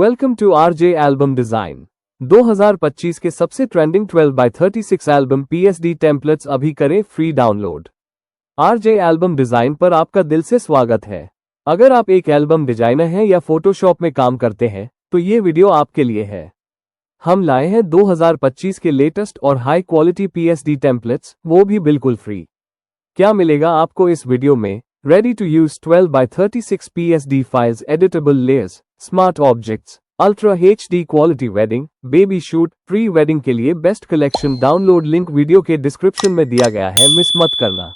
Welcome to RJ album design. 2025 के सबसे trending 12x36 album PSD templates अभी करें free download. RJ album design पर आपका दिल से स्वागत है। अगर आप एक एल्बम डिजाइनर हैं या फोटोशॉप में काम करते हैं तो ये वीडियो आपके लिए है। हम लाए हैं 2025 के लेटेस्ट और हाई क्वालिटी PSD टेम्पलेट्स, वो भी बिल्कुल फ्री। क्या मिलेगा आपको इस वीडियो में? Ready to use 12x36 PSD files, editable layers, smart objects, ultra HD quality wedding, baby shoot, pre wedding के लिए best collection. Download link video के डिस्क्रिप्शन में दिया गया है, मिस मत करना।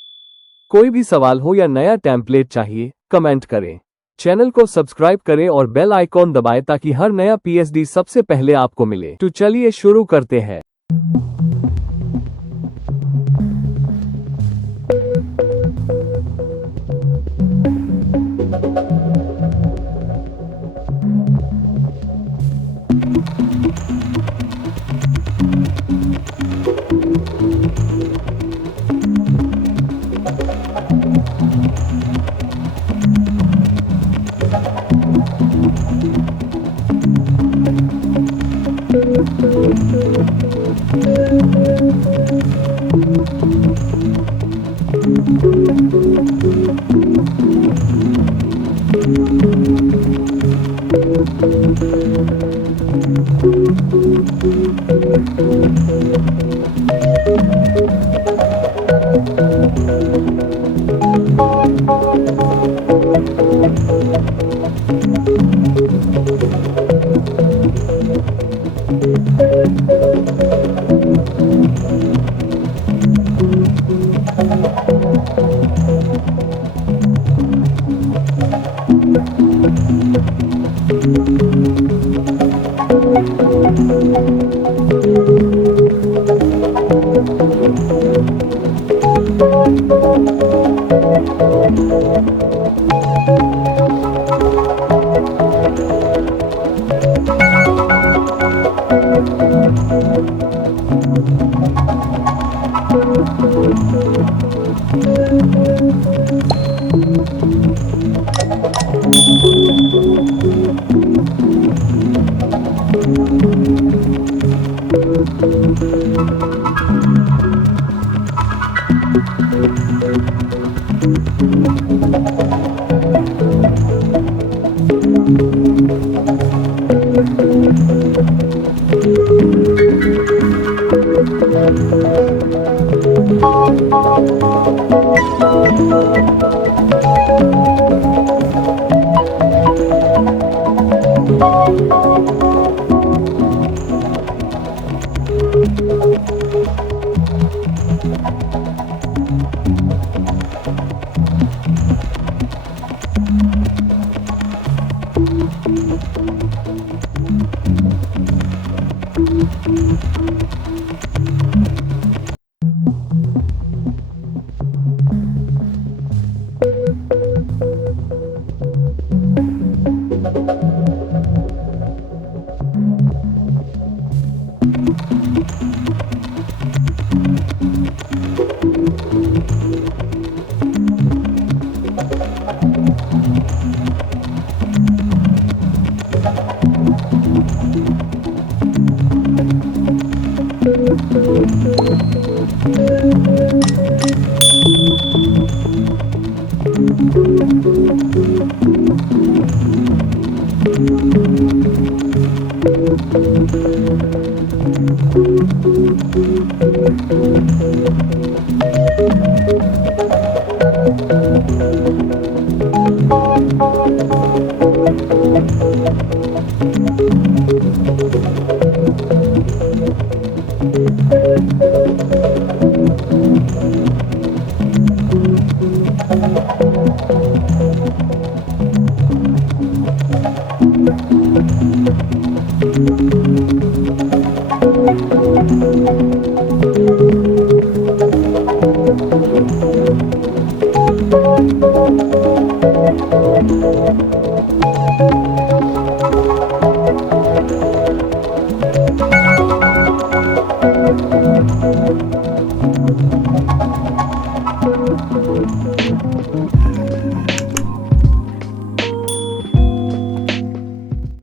कोई भी सवाल हो या नया टेम्पलेट चाहिए, कमेंट करें। चैनल को सब्सक्राइब करें और बेल आइकॉन दबाएं ताकि हर नया PSD सबसे पहले आपको मिले। तो चलिए शुरू करते हैं।